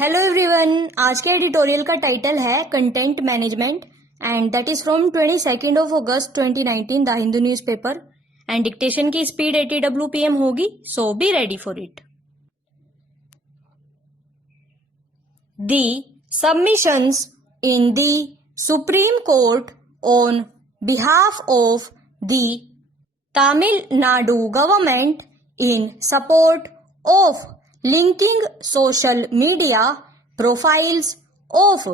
Hello everyone, आज के editorial का टाइटल है content management and that is from 22 अगस्त 2019 the Hindu newspaper and dictation की स्पीड 80 WPM होगी, so be ready for it. The submissions in the Supreme Court on behalf of the Tamil Nadu government in support of linking social media profiles of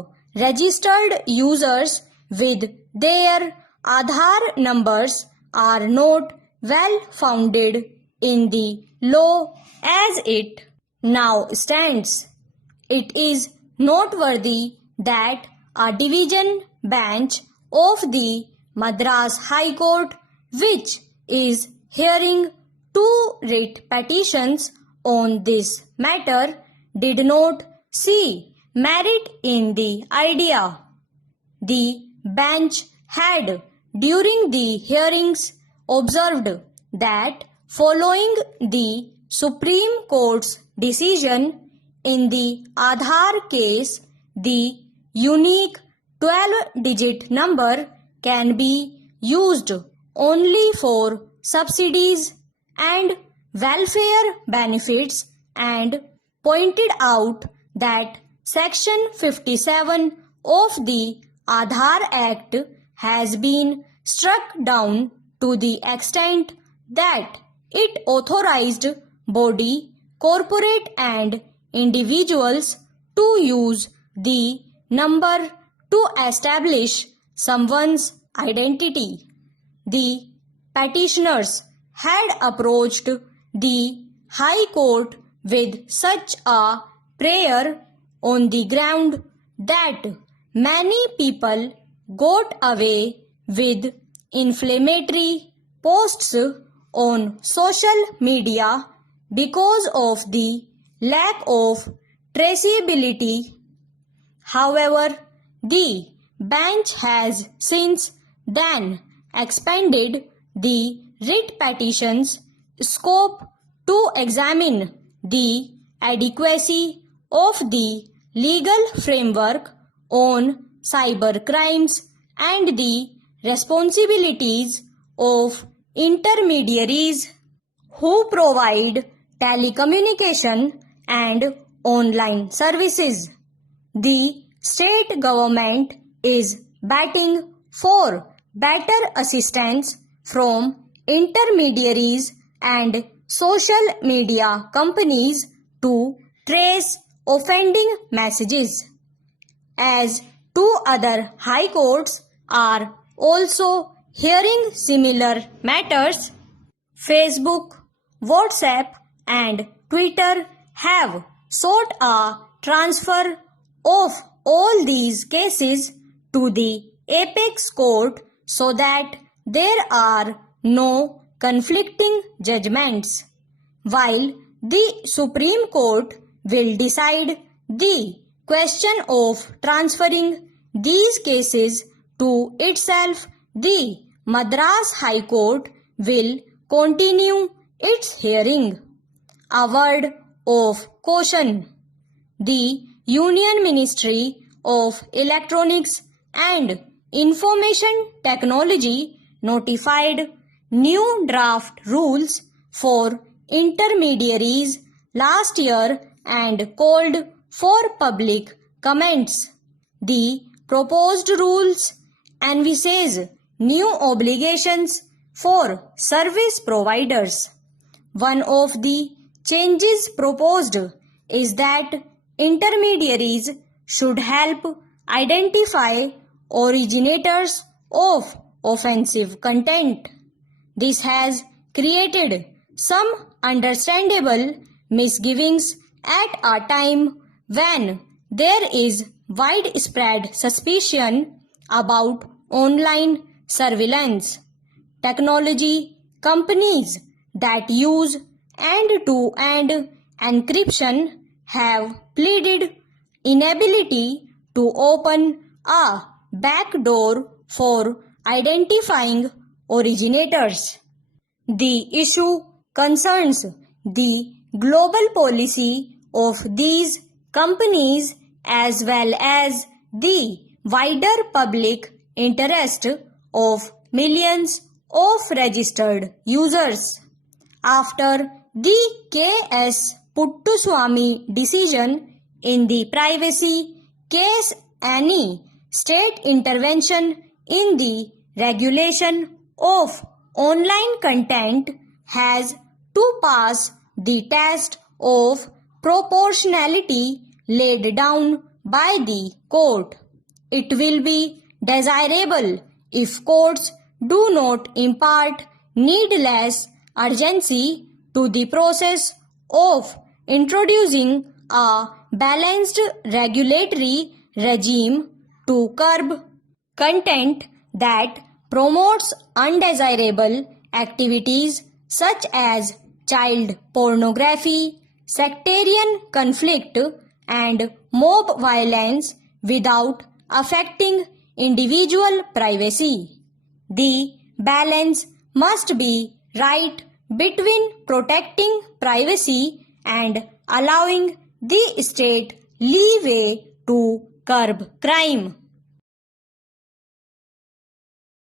registered users with their Aadhaar numbers are not well founded in the law as it now stands. It is noteworthy that a division bench of the Madras High Court, which is hearing two writ petitions on this matter, did not see merit in the idea. The bench had, during the hearings, observed that following the Supreme Court's decision in the Aadhaar case, the unique 12-digit number can be used only for subsidies and welfare benefits and pointed out that Section 57 of the Aadhaar Act has been struck down to the extent that it authorized body, corporate and individuals to use the number to establish someone's identity. The petitioners had approached the High Court with such a prayer on the ground that many people got away with inflammatory posts on social media because of the lack of traceability. However, the bench has since then expanded the writ petition's scope to examine the adequacy of the legal framework on cyber crimes and the responsibilities of intermediaries who provide telecommunication and online services. The state government is betting for better assistance from intermediaries and social media companies to trace offending messages. As two other high courts are also hearing similar matters, Facebook, WhatsApp and Twitter have sought a transfer of all these cases to the apex court so that there are no conflicting judgments. While the Supreme Court will decide the question of transferring these cases to itself, the Madras High Court will continue its hearing. A word of caution. The Union Ministry of Electronics and Information Technology notified new draft rules for intermediaries last year and called for public comments. The proposed rules envisage new obligations for service providers. One of the changes proposed is that intermediaries should help identify originators of offensive content. This has created some understandable misgivings at a time when there is widespread suspicion about online surveillance. Technology companies that use end-to-end encryption have pleaded inability to open a backdoor for identifying originators. The issue concerns the global policy of these companies as well as the wider public interest of millions of registered users. After the K.S. Puttaswamy decision in the privacy case, any state intervention in the regulation of online content has to pass the test of proportionality laid down by the court. It will be desirable if courts do not impart needless urgency to the process of introducing a balanced regulatory regime to curb content that promotes undesirable activities such as child pornography, sectarian conflict, and mob violence without affecting individual privacy. The balance must be right between protecting privacy and allowing the state leeway to curb crime.